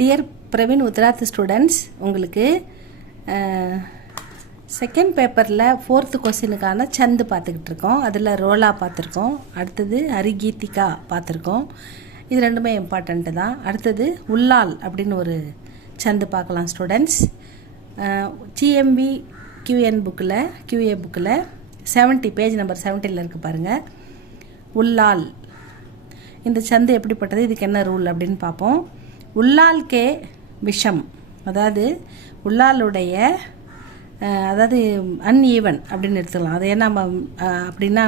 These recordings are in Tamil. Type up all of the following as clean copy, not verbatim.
டியர் பிரவீன் உத்ராத் ஸ்டூடெண்ட்ஸ், உங்களுக்கு செகண்ட் பேப்பரில் 4th கொஸ்டினுக்கான சந்து பார்த்துக்கிட்டு இருக்கோம். அதில் ரோலா பார்த்துருக்கோம், அடுத்தது ஹரிகீதிகா பார்த்துருக்கோம். இது ரெண்டுமே இம்பார்ட்டண்ட்டு தான். அடுத்தது உள்ளால் அப்படின்னு ஒரு சந்து பார்க்கலாம் ஸ்டூடெண்ட்ஸ். ஜிஎம்பி QA புக்கில் 70 பேஜ் நம்பர் 70 இருக்குது பாருங்கள். உள்ளால் இந்த சந்து எப்படிப்பட்டது, இதுக்கு என்ன ரூல் அப்படின்னு பார்ப்போம். உள்ளால்கே விஷம், அதாவது உள்ளாலுடைய அதாவது அன்ஈவன் அப்படின்னு எடுத்துக்கலாம். அது என்ன அப்படின்னா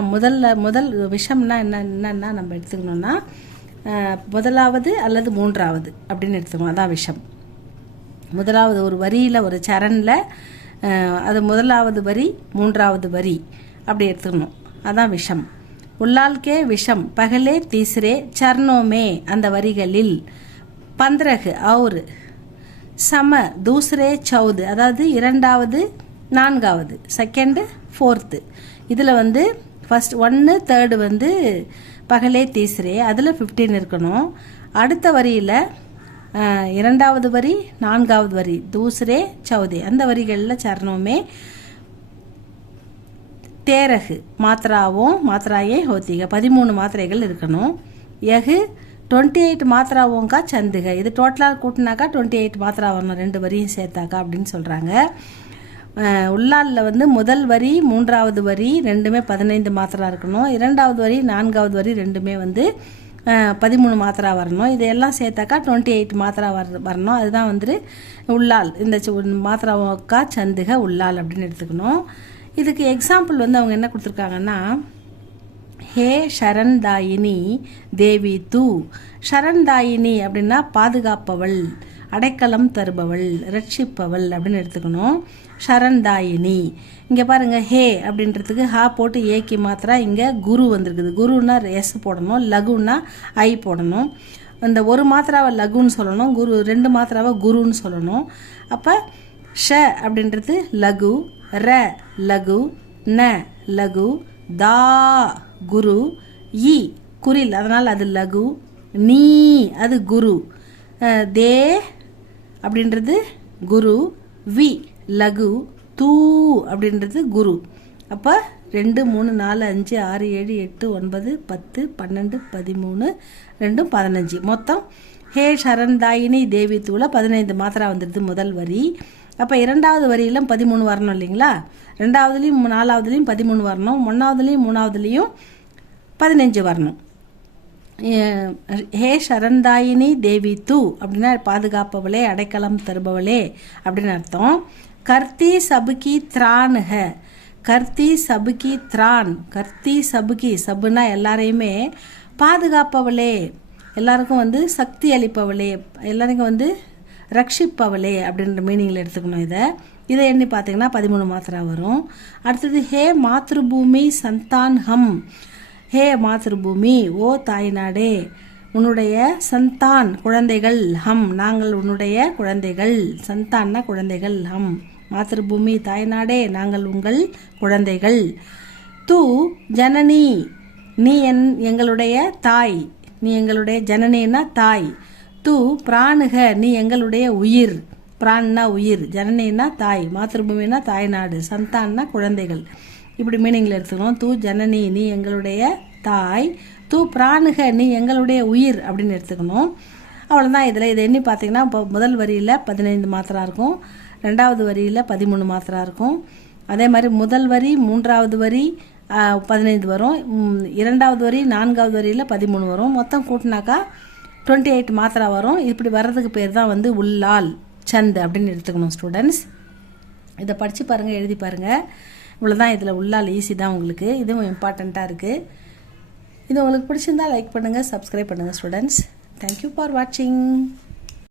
முதல் விஷம்னா என்னன்னா நம்ம எடுத்துக்கணும்னா முதலாவது அல்லது மூன்றாவது அப்படின்னு எடுத்துக்கணும். அதான் விஷம். முதலாவது ஒரு வரியில் ஒரு சரணில் அது முதலாவது வரி மூன்றாவது வரி அப்படி எடுத்துக்கணும். அதான் விஷம். உள்ளால்கே விஷம் பகலே தீசரே சர்ணோமே அந்த வரிகளில் 15 और சம தூசரே சவுது அதாவது இரண்டாவது நான்காவது செகண்டு 4th இதில் வந்து ஃபஸ்ட் 1 3 வந்து பகலே தீசரே அதில் 15 இருக்கணும். அடுத்த வரியில் இரண்டாவது வரி நான்காவது வரி தூசரே சவுதே அந்த வரிகளில் சரணமே 13 மாத்திராயே ஹோத்திக 13 மாத்திரைகள் இருக்கணும். எகு 28 மாத்திராவோங்கா சந்துக, இது டோட்டலாக கூட்டினாக்கா 28 மாத்திரா வரணும், 2 வரியும் சேர்த்தாக்கா அப்படின்னு சொல்கிறாங்க. உள்ளாலில் வந்து முதல் வரி மூன்றாவது வரி ரெண்டுமே 15 மாத்திரா இருக்கணும். இரண்டாவது வரி நான்காவது வரி ரெண்டுமே வந்து 13 மாத்திரா வரணும். இதையெல்லாம் சேர்த்தாக்கா 28 மாத்திரா வரணும். அதுதான் வந்து உள்ளால். இந்த மாத்திராவோக்கா சந்துக உள்ளால் அப்படின்னு எடுத்துக்கணும். இதுக்கு எக்ஸாம்பிள் வந்து அவங்க என்ன கொடுத்துருக்காங்கன்னா, ஹே ஷரண்தாயினி தேவி தூ. ஷரண்தாயினி அப்படின்னா பாதுகாப்பவள், அடைக்கலம் தருபவள், ரட்சிப்பவள் அப்படின்னு எடுத்துக்கணும். ஷரண்தாயினி. இங்கே பாருங்கள், ஹே அப்படின்றதுக்கு ஹா போட்டு ஏக்கி மாத்திரா இங்கே குரு வந்திருக்குது. குருன்னா எஸ் போடணும், லகுன்னா ஐ போடணும். இந்த ஒரு மாத்திராவை லகுன்னு சொல்லணும், 2 மாத்திராவை குருன்னு சொல்லணும். அப்போ ஷ அப்படின்றது லகு, ர லகு, ந லகு, தா குரு, இ குரில் அதனால் அது லகு, நீ அது குரு, தே அப்படின்றது குரு, வி லகு, தூ அப்படின்றது குரு. அப்போ 2 3 4 5 6 7 8 9 10 12 13 2 15 மொத்தம் ஹே ஷரண்தாயினி தேவி தூள 15 மாத்திரா வந்துடுது முதல் வரி. அப்போ இரண்டாவது வரியிலும் 13 வரணும் இல்லைங்களா? ரெண்டாவதுலேயும் நாலாவதுலேயும் 13 வரணும். ஒன்றாவதுலேயும் மூணாவதுலேயும் 15 வரணும். ஹே ஷரண்தாயினி தேவி தூ அப்படின்னா பாதுகாப்பவளே, அடைக்கலம் தருபவளே அப்படின்னு அர்த்தம். கர்த்தி சபுகி திரான் ஹ, கர்த்தி சபுகி திரான், கர்த்தி சபுகி சபுனா எல்லாரையுமே பாதுகாப்பவளே, எல்லாருக்கும் வந்து சக்தி அளிப்பவளே, எல்லாருக்கும் வந்து ரட்சிப்பவளே அப்படின்ற மீனிங்கில் எடுத்துக்கணும். இதை எண்ணி பார்த்தீங்கன்னா 13 மாத்திரா வரும். அடுத்தது ஹே மாத்ருபூமி சந்தான் ஹம். ஹே மாத்ருபூமி ஓ தாய்நாடே, உன்னுடைய சந்தான் குழந்தைகள், ஹம் நாங்கள் உன்னுடைய குழந்தைகள், சந்தான்னா குழந்தைகள், ஹம் மாத்ருபூமி தாய்நாடே நாங்கள் உங்கள் குழந்தைகள். தூ ஜனனி நீ எங்களுடைய தாய், நீ எங்களுடைய ஜனனின்னா தாய். தூ பிராணுக நீ எங்களுடைய உயிர், பிரான்னா உயிர், ஜனனின்னா தாய், மாத்ருபூமினா தாய்நாடு, சந்தான்னா குழந்தைகள். இப்படி மீனிங்கில் எடுத்துக்கணும். தூ ஜனனி நீ எங்களுடைய தாய், தூ பிராணுக நீ எங்களுடைய உயிர் அப்படின்னு எடுத்துக்கணும். அவ்வளோதான். இதை எண்ணி பார்த்தீங்கன்னா இப்போ முதல் வரியில் 15 மாத்திரா இருக்கும், ரெண்டாவது வரியில் 13 மாத்திரா இருக்கும். அதே மாதிரி முதல் வரி மூன்றாவது வரி 15 வரும், இரண்டாவது வரி நான்காவது வரியில் 13 வரும். மொத்தம் கூட்டினாக்கா 28 மாத்திரா வரும். இப்படி வர்றதுக்கு பேர் தான் வந்து உள்ளால் சந்து அப்படின்னு எடுத்துக்கணும் ஸ்டூடெண்ட்ஸ். இதை படித்து பாருங்கள், எழுதி பாருங்கள். இவ்வளோதான். இதில் உள்ளால் ஈஸி தான் உங்களுக்கு. இதுவும் இம்பார்ட்டண்ட்டாக இருக்குது. இது உங்களுக்கு பிடிச்சிருந்தால் லைக் பண்ணுங்கள், சப்ஸ்கிரைப் பண்ணுங்கள் ஸ்டூடெண்ட்ஸ். தேங்க்யூ ஃபார் வாட்சிங்.